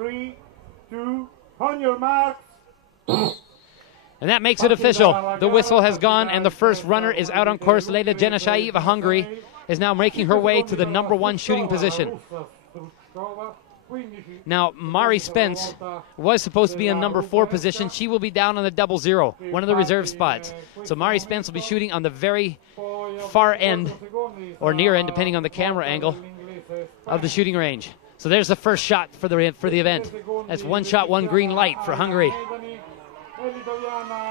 3, 2, on your marks. And that makes it official. The whistle has gone, and the first runner is out on course. Leyla Janashai of Hungary is now making her way to the number 1 shooting position. Now, Mari Spence was supposed to be in number 4 position. She will be down on the 00, one of the reserve spots. So Mari Spence will be shooting on the very far end, or near end, depending on the camera angle, of the shooting range. So there's the first shot for the event. That's 1 shot, 1 green light for Hungary.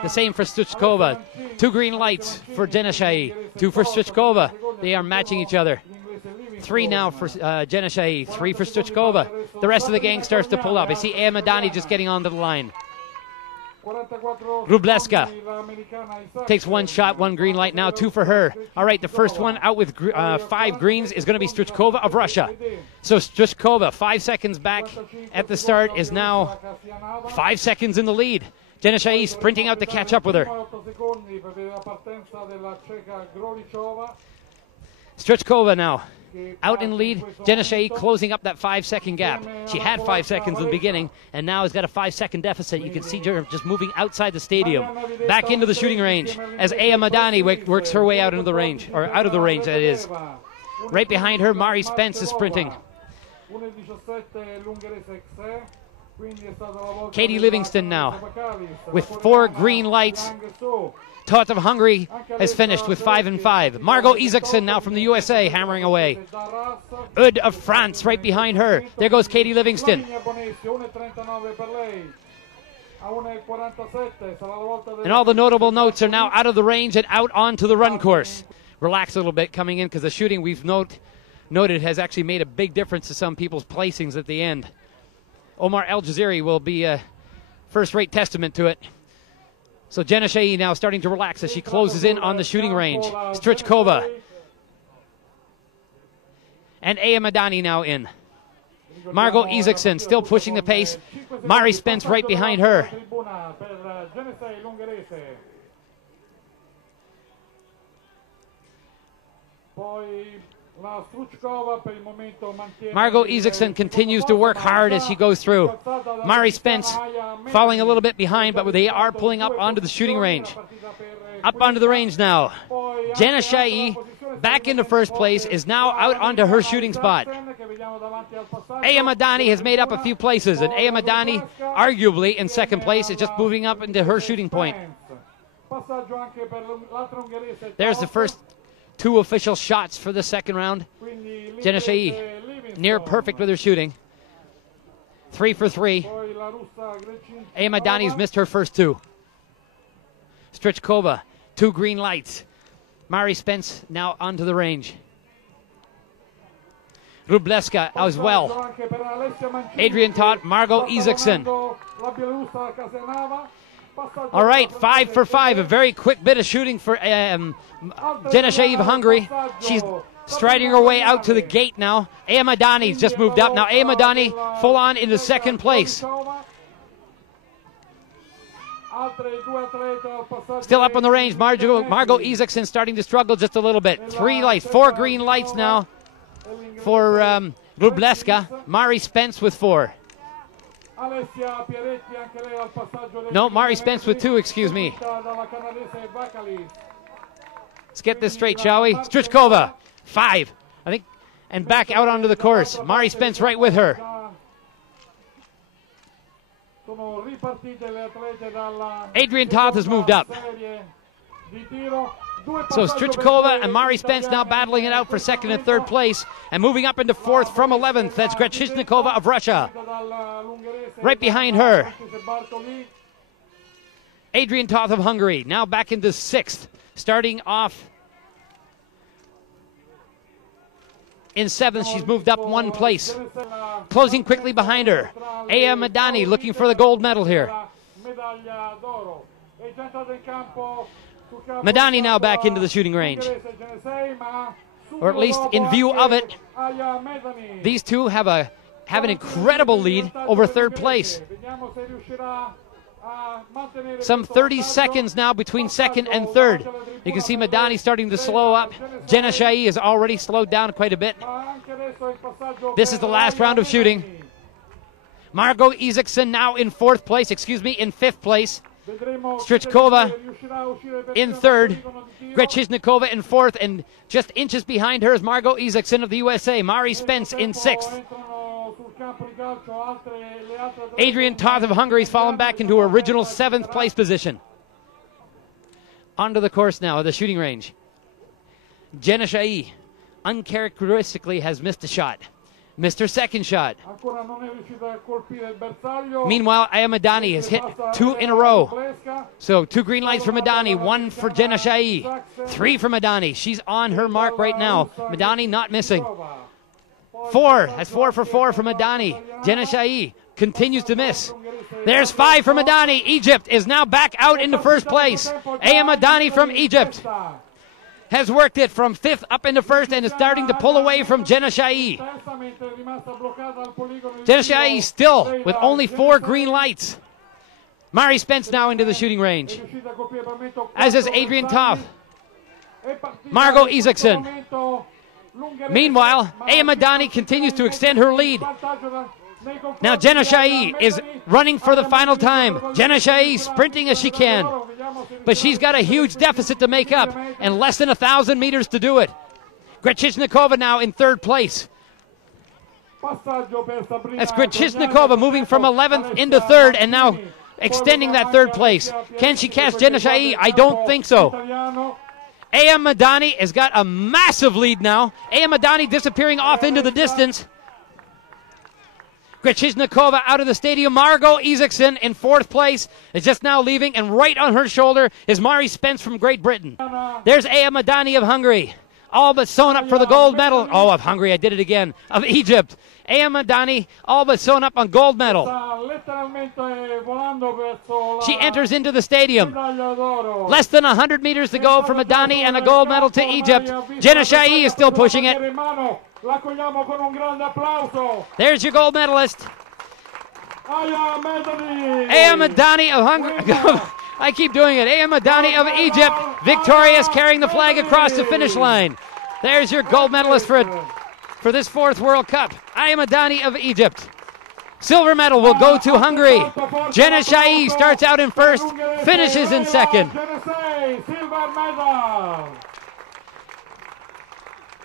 The same for Stuchkova. 2 green lights for Janashai. 2 for Stuchkova. They are matching each other. 3 now for Janashai. 3 for Stuchkova. The rest of the gang starts to pull up. I see Ea Madani just getting onto the line. Rubleska takes 1 shot, 1 green light now, 2 for her. All right, the first one out with 5 greens is going to be Stuchkova of Russia. So Stuchkova, 5 seconds back at the start, is now 5 seconds in the lead. Janashai sprinting out to catch up with her. Stuchkova now out in lead. Janashai closing up that 5-second gap. She had 5 seconds in the beginning, and now has got a 5-second deficit. You can see her just moving outside the stadium, back into the shooting range, as Ea Madani works her way out into the range, or out of the range, that is. Right behind her, Mari Spence is sprinting. Katie Livingston now with 4 green lights. Tot of Hungary has finished with 5 and 5. Margot Isaacson now from the USA hammering away. Ud of France right behind her. There goes Katie Livingston. And all the notable notes are now out of the range and out onto the run course. Relax a little bit coming in, because the shooting we've noted has actually made a big difference to some people's placings at the end. Omar El Jaziri will be a first-rate testament to it. So Janashai now starting to relax as she closes in on the shooting range. Strichkova. And Ea Madani now in. Margot Isaacson still pushing the pace. Mari Spence right behind her. Margot Isaacson continues to work hard as she goes through. Mari Spence falling a little bit behind, but they are pulling up onto the shooting range. Up onto the range now. Janashai, back into first place, is now out onto her shooting spot. Ea Madani has made up a few places, and Ea Madani, arguably in second place, is just moving up into her shooting point. There's the first 2 official shots for the second round. Janashai near perfect with her shooting. 3 for 3. Ea Madani's missed her first 2. Strichkova, 2 green lights. Mari Spence now onto the range. Rubleska as well. Adrian Tot, Margot Isaacson. All right, 5 for 5. A very quick bit of shooting for Janashai of Hungary. She's striding her way out to the gate now. Ea Madani's just moved up. Now Ea Madani full on into second place. Still up on the range. Margot Isaacson starting to struggle just a little bit. 3 lights, 4 green lights now for Rubleska. Mari Spence with 4. No, Mari Spence with 2, excuse me. Let's get this straight, shall we? Strichkova, 5, I think, and back out onto the course. Mari Spence right with her. Adrian Toth has moved up. So Strichkova and Mari Spence now battling it out for second and third place, and moving up into fourth from 11th. That's Grechiznikova of Russia. Right behind her, Adrian Toth of Hungary, now back into sixth, starting off in seventh. She's moved up 1 place. Closing quickly behind her, Ea Madani looking for the gold medal here. Madani now back into the shooting range, or at least in view of it. These two have an incredible lead over third place. Some 30 seconds now between second and third. You can see Madani starting to slow up. Janashai has already slowed down quite a bit. This is the last round of shooting. Margot Isaacson now in in fifth place. Strichkova in third. Grechiznikova in fourth, and just inches behind her is Margot Isaacson of the USA. Mari Spence in sixth. Adrian Toth of Hungary has fallen back into her original seventh place position. Onto the course now, the shooting range. Jenna Shai uncharacteristically has missed a shot. Missed her second shot. Meanwhile, Aya Madani has hit 2 in a row. So 2 green lights for Madani, 1 for Jenna Shai, 3 for Madani. She's on her mark right now. Madani not missing. 4, that's 4 for Madani. Jenna Shai continues to miss. There's 5 for Madani. Egypt is now back out into first place. Aya Madani from Egypt has worked it from 5th up into 1st and is starting to pull away from Jenna Shai. Jenna Shai still with only 4 green lights. Mari Spence now into the shooting range, as is Adrian Toth. Margot Isaacson. Meanwhile, Aya Madani continues to extend her lead. Now Jenna Shai is running for the final time. Jenna Shai sprinting as she can, but she's got a huge deficit to make up and less than 1,000 meters to do it. Grechiznikova now in third place. That's Grechiznikova moving from 11th into third and now extending that third place. Can she catch Jenna Shai? I don't think so. Aya Madani has got a massive lead now. Aya Madani disappearing off into the distance. Grechiznikova out of the stadium. Margot Isaacson in 4th place is just now leaving, and right on her shoulder is Mari Spence from Great Britain. There's Aya Madani of Hungary, all but sewn up for the gold medal. Oh, of Hungary, I did it again. Of Egypt. Aya Madani all but sewn up on gold medal. She enters into the stadium. Less than 100 meters to go for Madani and a gold medal to Egypt. Jenna Shai is still pushing it. There's your gold medalist. Aya Madani of Hungary. I keep doing it. Aya Madani of Egypt, victorious, carrying the flag across the finish line. There's your gold medalist for this 4th World Cup. Aya Madani of Egypt. Silver medal will go to Hungary. Jenna Shai starts out in 1st, finishes in 2nd.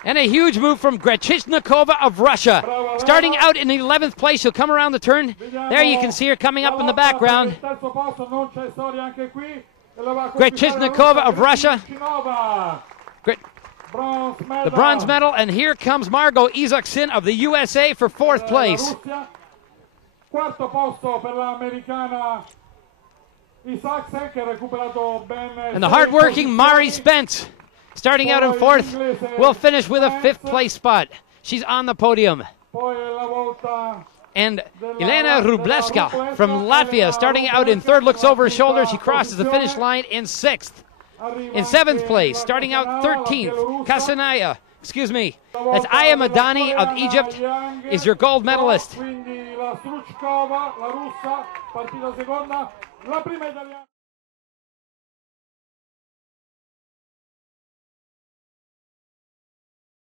And a huge move from Grechiznikova of Russia. Starting out in 11th place, she'll come around the turn. There you can see her coming up in the background. Grechiznikova of Russia. The bronze medal, and here comes Margot Isaacson of the USA for 4th place. And the hard-working Mari Spence, starting out in 4th, will finish with a 5th place spot. She's on the podium. And Elena Rubleska from Latvia, starting out in 3rd, looks over her shoulder. She crosses the finish line in 6th. In 7th place, starting out 13th, Kasanaya, that's Aya Madani of Egypt, is your gold medalist.